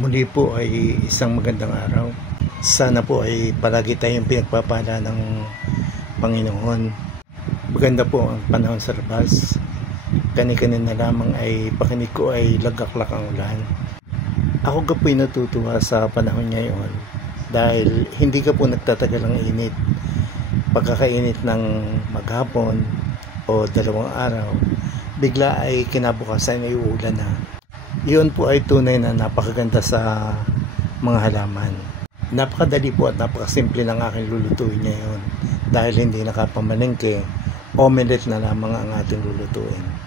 Muli po ay isang magandang araw. Sana po ay palagi tayong pinagpapala ng Panginoon. Maganda po ang panahon sa labas. Kani-kanina lamang ay pakinig ko ay lagaklak ang ulan. Ako ka po'y natutuwa sa panahon ngayon dahil hindi ka po nagtatagal ang init. Pagkakainit ng maghapon o 2 araw, bigla ay kinabukasan ay uulan na. Iyon po ay tunay na napakaganda sa mga halaman. Napakadali po at napakasimple ng aking lulutuin ngayon dahil hindi nakapamalengke, omelette na lamang ang ating lulutuin.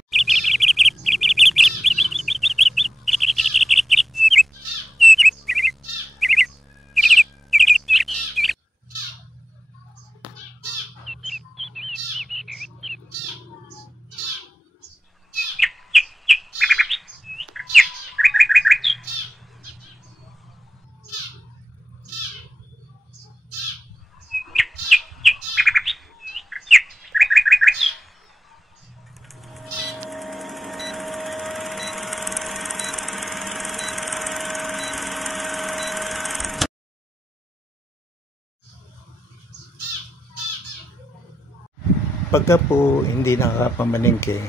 Pagka po hindi nakakapamalengke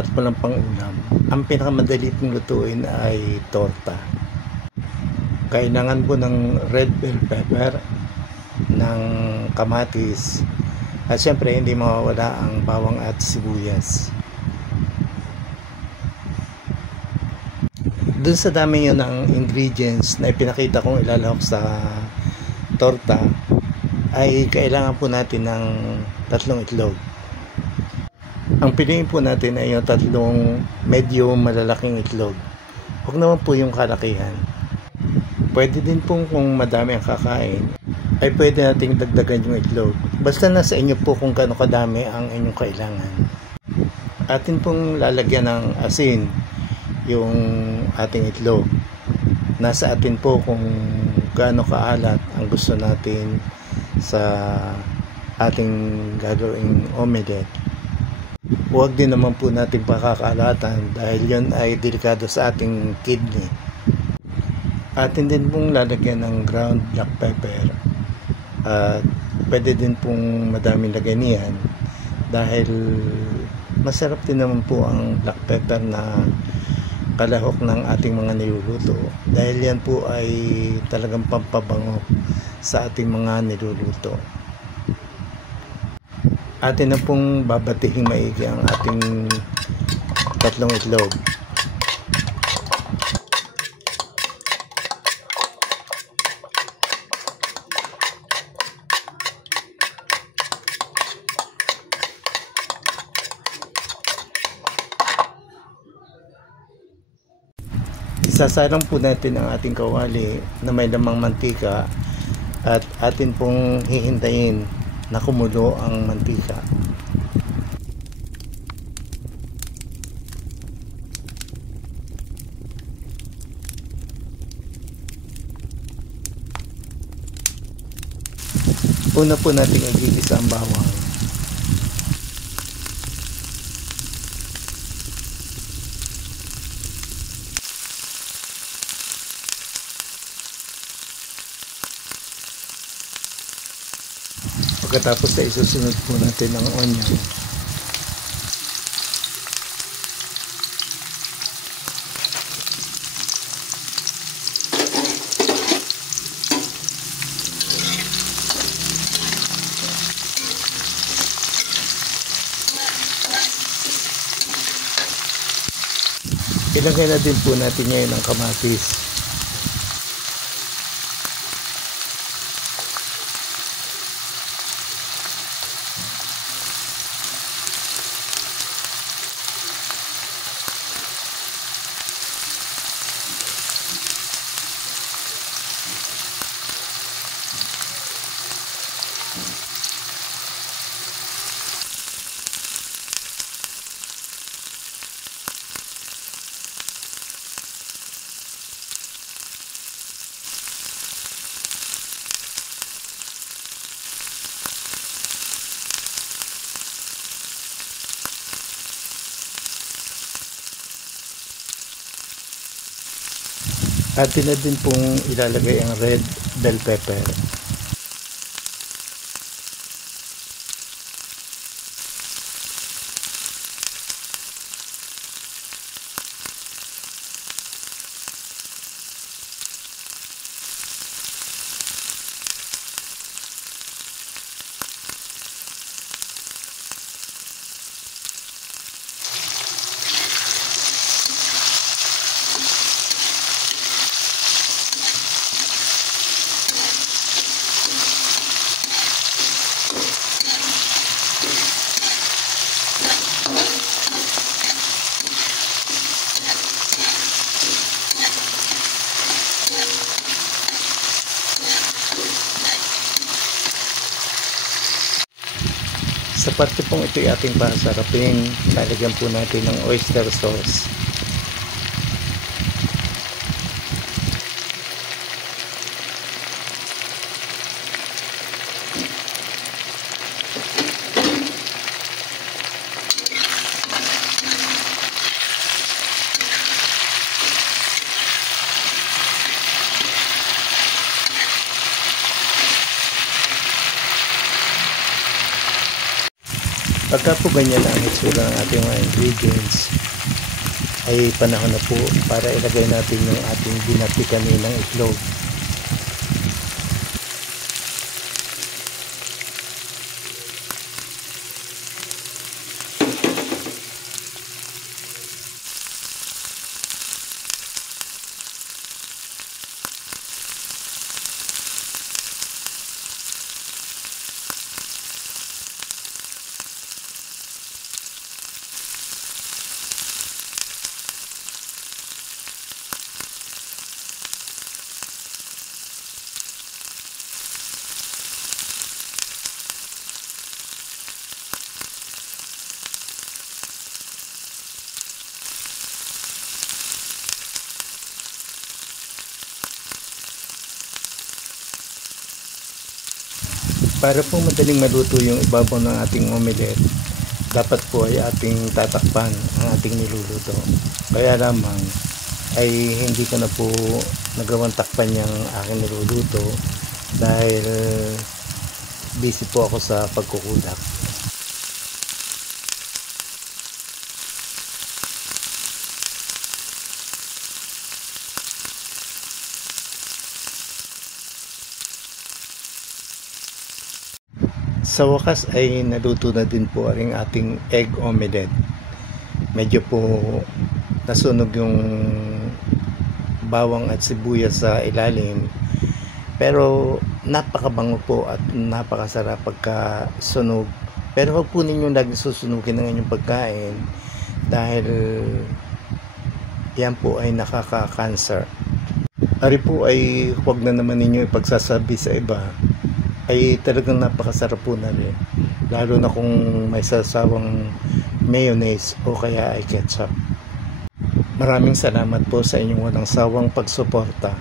at walang pang-ulam, ang pinakamadali pong lutuin ay torta. Kailangan po ng red bell pepper, ng kamatis, at syempre hindi mawawala ang bawang at sibuyas. Dun sa dami yun ng ingredients na ipinakita kong ilalahok sa torta, ay kailangan po natin ng 3 itlog. Ang piliin po natin ay yung 3 medyo malalaking itlog. Huwag naman po yung kalakihan. Pwede din po kung madami ang kakain, ay pwede nating dagdagan yung itlog. Basta nasa inyo po kung gaano kadami ang inyong kailangan. Atin pong lalagyan ng asin yung ating itlog. Nasa atin po kung gaano kaalat ang gusto natin sa ating gagawing omelette. Huwag din naman po natin pakakaalatan dahil yon ay delikado sa ating kidney. Atin din pong lalagyan ng ground black pepper at pwede din pong madaming lagyan niyan dahil masarap din naman po ang black pepper na kalahok ng ating mga niluluto dahil yan po ay talagang pampabango sa ating mga niluluto. Atin na pong babatihing maigi ang ating 3 itlog. Isasalang po natin ang ating kawali na may lamang mantika at atin pong hihintayin na kumulo ang mantika. Una po natin igigisa ang bawang. Pagkatapos ay isusunod po natin ang onion. Ilagay na din po natin ngayon ang kamatis. Atin na din pong ilalagay ang red bell pepper. Sa parte pong ito ay ating pasarapin, lalagyan po natin ng oyster sauce. Pagka po ganyan ang itsura ng ating mga ingredients, ay panahon na po para ilagay natin yung ating binati kaninang itlog. Para po madaling maluto yung ibabaw ng ating omelette, dapat po ay ating tatakpan ang ating niluluto. Kaya lamang ay hindi ko na po nagawang takpan yung aking niluluto dahil busy po ako sa pagkukulak. Sa wakas ay naluto na din po ang ating egg omelette. Medyo po nasunog yung bawang at sibuyas sa ilalim. Pero napakabango po at napakasarap pagka sunog. Pero huwag po ninyo laging susunugin ang inyong pagkain dahil yan po ay nakaka-cancer. Ari po ay huwag na naman ninyo ipagsasabi sa iba, ay talagang napakasarap po na rin, lalo na kung may sasawang mayonnaise o kaya ay ketchup. Maraming salamat po sa inyong walang sawang pagsuporta.